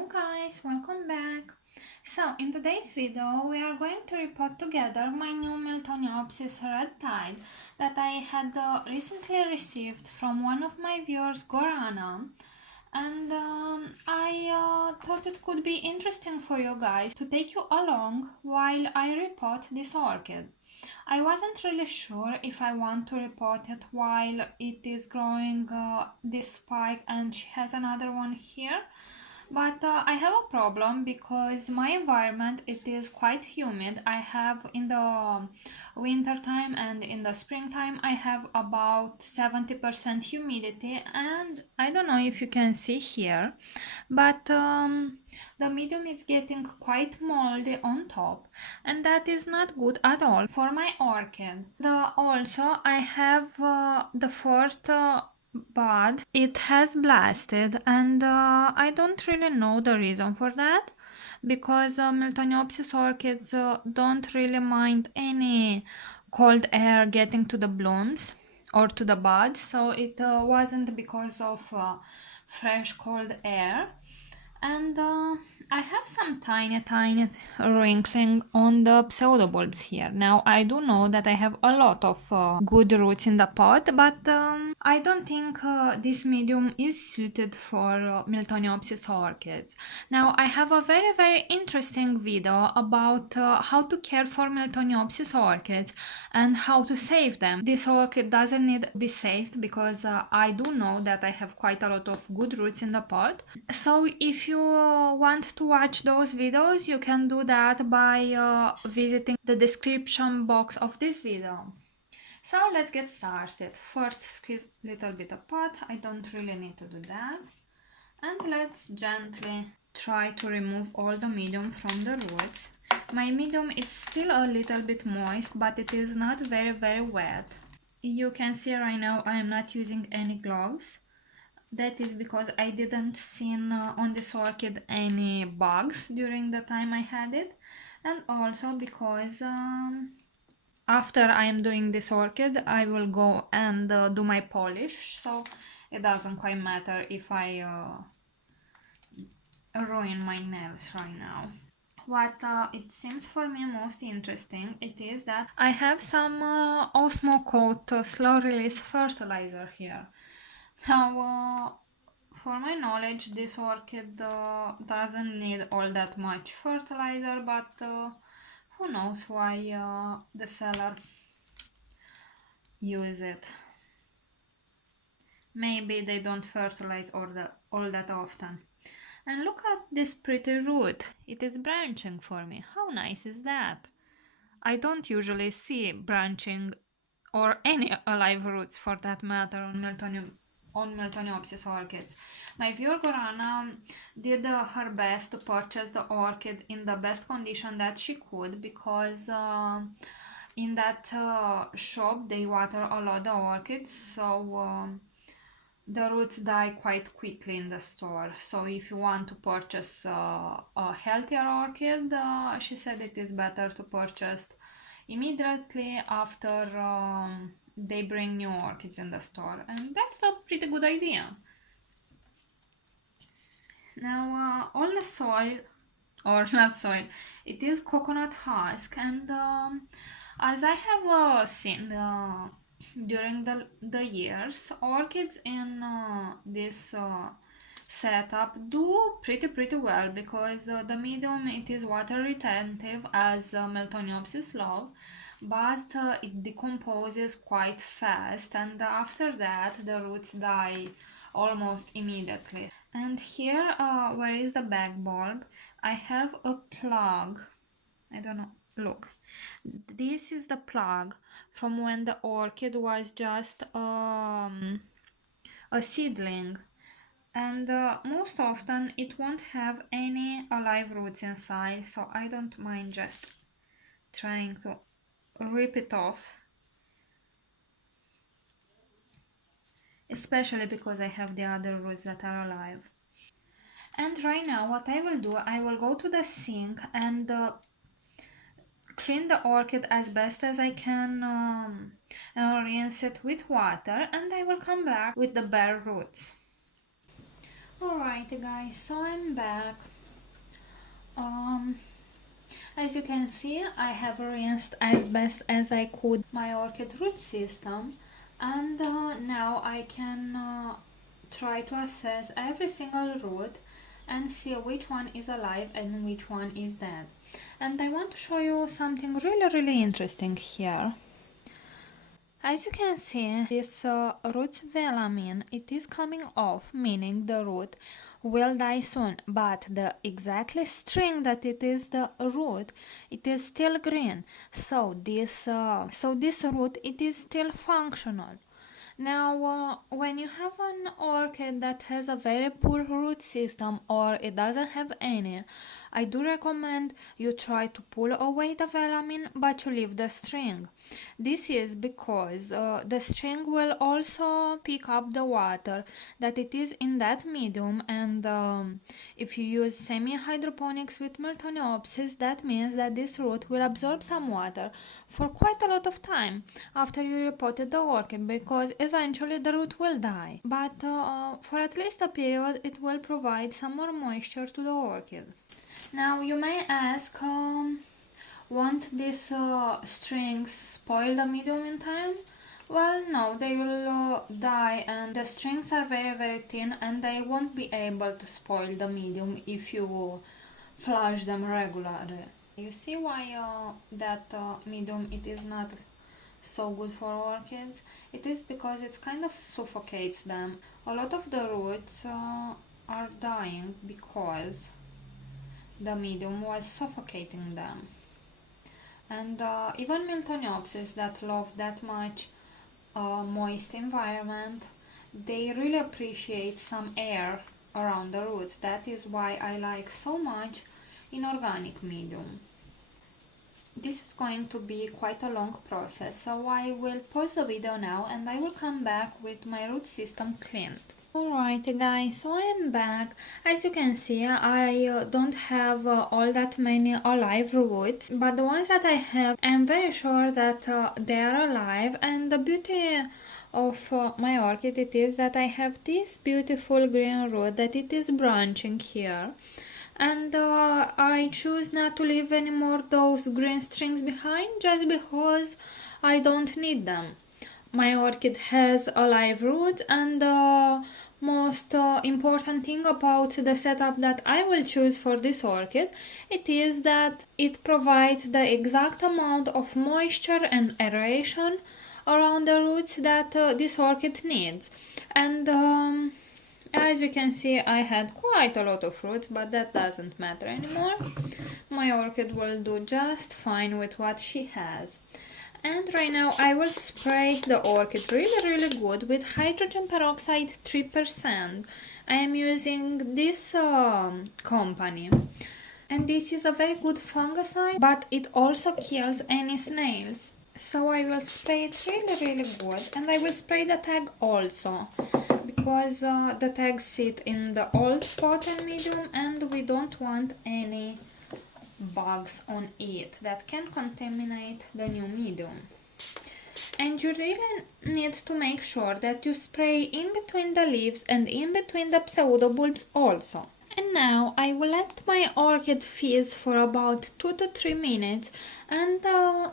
Hello guys, welcome back. So in today's video we are going to repot together my new Miltoniopsis Red Tide that I had recently received from one of my viewers, Gorana, and I thought it could be interesting for you guys to take you along while I repot this orchid. I wasn't really sure if I want to repot it while it is growing this spike and she has another one here, but I have a problem because my environment, it is quite humid. I have in the winter time and in the springtime I have about 70% humidity, and I don't know if you can see here, but the medium is getting quite moldy on top, and that is not good at all for my orchid. Also I have the fourth but it has blasted, and I don't really know the reason for that, because Miltoniopsis orchids don't really mind any cold air getting to the blooms or to the buds, so it wasn't because of fresh cold air. And I have some tiny wrinkling on the pseudobulbs here. Now I do know that I have a lot of good roots in the pot, but I don't think this medium is suited for Miltoniopsis orchids. Now I have a very interesting video about how to care for Miltoniopsis orchids and how to save them. This orchid doesn't need to be saved because I do know that I have quite a lot of good roots in the pot. So if you want to watch those videos, you can do that by visiting the description box of this video. So let's get started. First, squeeze a little bit of pot. I don't really need to do that. And let's gently try to remove all the medium from the roots. My medium is still a little bit moist, but it is not very wet. You can see right now I am not using any gloves. That is because I didn't see on this orchid any bugs during the time I had it, and also because after I am doing this orchid I will go and do my polish, so it doesn't quite matter if I ruin my nails right now. What it seems for me most interesting, it is that I have some Osmocote slow release fertilizer here. Now, for my knowledge, this orchid doesn't need all that much fertilizer, but who knows why the seller use it. Maybe they don't fertilize all that often. And look at this pretty root. It is branching for me. How nice is that? I don't usually see branching or any alive roots for that matter on Miltoniopsis orchids. My viewer Gorana did her best to purchase the orchid in the best condition that she could, because in that shop they water a lot of orchids, so the roots die quite quickly in the store. So if you want to purchase a healthier orchid, she said it is better to purchase immediately after they bring new orchids in the store, and that's a pretty good idea. Now all the soil, or not soil, it is coconut husk, and as I have seen during the years, orchids in this setup do pretty well, because the medium, it is water retentive as Miltoniopsis love, but it decomposes quite fast, and after that the roots die almost immediately. And here where is the back bulb, I have a plug. I don't know, look, this is the plug from when the orchid was just a seedling, and most often it won't have any alive roots inside, so I don't mind just trying to rip it off, especially because I have the other roots that are alive. And right now what I will do, I will go to the sink and clean the orchid as best as I can, and rinse it with water, and I will come back with the bare roots. Alright guys, so I'm back. As you can see, I have rinsed as best as I could my orchid root system, and now I can try to assess every single root and see which one is alive and which one is dead. And I want to show you something really interesting here. As you can see, this root velamin, it is coming off, meaning the root will die soon, but the exactly string that it is the root, it is still green. So this root, it is still functional. Now, when you have an orchid that has a very poor root system or it doesn't have any, I do recommend you try to pull away the velamin but you leave the string. This is because the string will also pick up the water that it is in that medium, and if you use semi-hydroponics with Miltoniopsis, that means that this root will absorb some water for quite a lot of time after you repotted the orchid, because eventually the root will die. But for at least a period it will provide some more moisture to the orchid. Now you may ask, won't these strings spoil the medium in time? Well, no, they will die, and the strings are very thin and they won't be able to spoil the medium if you flush them regularly. You see why that medium, it is not so good for orchids? It is because it kind of suffocates them. A lot of the roots are dying because the medium was suffocating them. And even Miltoniopsis that love that much moist environment, they really appreciate some air around the roots. That is why I like so much inorganic medium. This is going to be quite a long process, so I will pause the video now and I will come back with my root system cleaned. Alright guys, so I am back. As you can see, I don't have all that many alive roots, but the ones that I have, I'm very sure that they are alive. And the beauty of my orchid, it is that I have this beautiful green root that it is branching here, and I choose not to leave any more those green strings behind just because I don't need them. My orchid has alive roots, and the most important thing about the setup that I will choose for this orchid, it is that it provides the exact amount of moisture and aeration around the roots that this orchid needs. And as you can see, I had quite a lot of roots, but that doesn't matter anymore. My orchid will do just fine with what she has. And right now I will spray the orchid really good with hydrogen peroxide 3%. I am using this company. And this is a very good fungicide, but it also kills any snails. So I will spray it really good, and I will spray the tag also, because the tags sit in the old pot and medium, and we don't want any bugs on it that can contaminate the new medium. And you really need to make sure that you spray in between the leaves and in between the pseudobulbs also. And now I will let my orchid fizz for about 2 to 3 minutes, and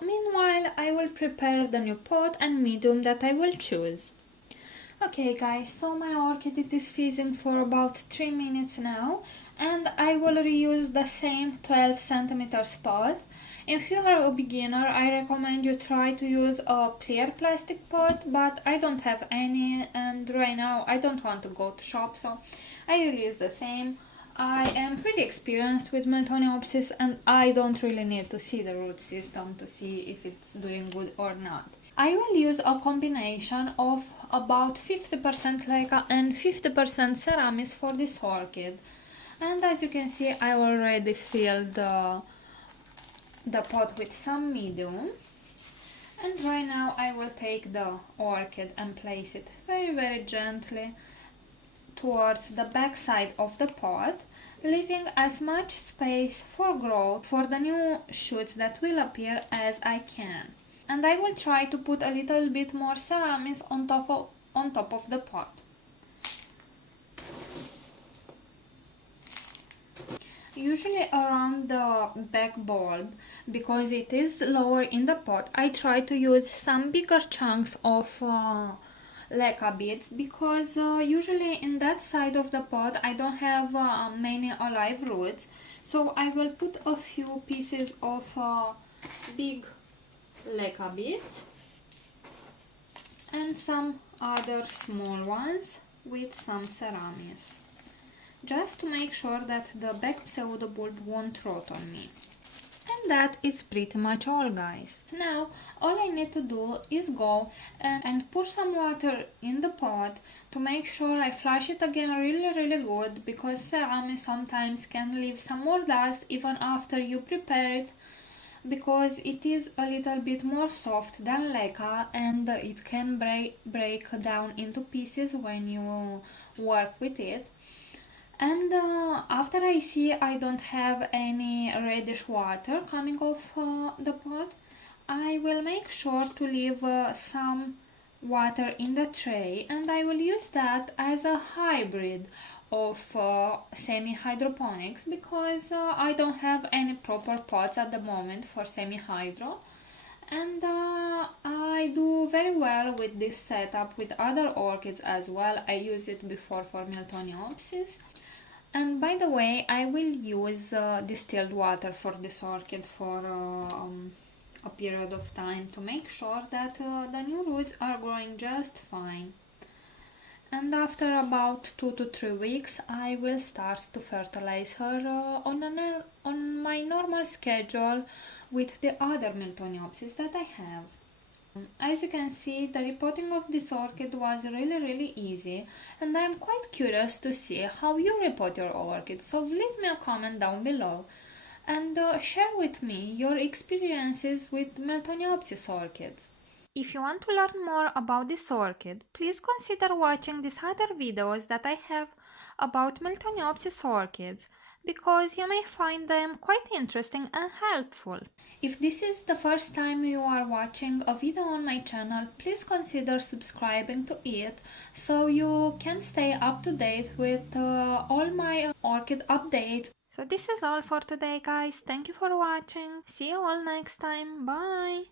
meanwhile I will prepare the new pot and medium that I will choose. Okay guys, so my orchid, it is fizzing for about 3 minutes now, and I will reuse the same 12 cm pot. If you are a beginner, I recommend you try to use a clear plastic pot, but I don't have any, and right now I don't want to go to shop, so I will use the same. I am pretty experienced with Miltoniopsis, and I don't really need to see the root system to see if it's doing good or not. I will use a combination of about 50% lacquer and 50% ceramics for this orchid. And as you can see, I already filled the pot with some medium. And right now I will take the orchid and place it very gently towards the back side of the pot, leaving as much space for growth for the new shoots that will appear as I can. And I will try to put a little bit more ceramics on top of the pot. Usually around the back bulb, because it is lower in the pot, I try to use some bigger chunks of lacquer beads, because usually in that side of the pot I don't have many olive roots, so I will put a few pieces of big lacquer beads and some other small ones with some ceramics, just to make sure that the back pseudo bulb won't rot on me. And that is pretty much all, guys. Now all I need to do is go and pour some water in the pot to make sure I flush it again really good, because ceramic sometimes can leave some more dust even after you prepare it, because it is a little bit more soft than lacquer and it can break down into pieces when you work with it. And after I see I don't have any reddish water coming off the pot, I will make sure to leave some water in the tray, and I will use that as a hybrid of semi-hydroponics, because I don't have any proper pots at the moment for semi-hydro, and I do very well with this setup with other orchids as well. I used it before for Miltoniopsis. And by the way, I will use distilled water for this orchid for a period of time to make sure that the new roots are growing just fine. And after about 2 to 3 weeks, I will start to fertilize her on my normal schedule with the other Miltoniopsis that I have. As you can see, the repotting of this orchid was really easy, and I am quite curious to see how you repot your orchids, so leave me a comment down below and share with me your experiences with Miltoniopsis orchids. If you want to learn more about this orchid, please consider watching these other videos that I have about Miltoniopsis orchids, because you may find them quite interesting and helpful. If this is the first time you are watching a video on my channel, please consider subscribing to it so you can stay up to date with all my orchid updates. So this is all for today, guys. Thank you for watching. See you all next time. Bye!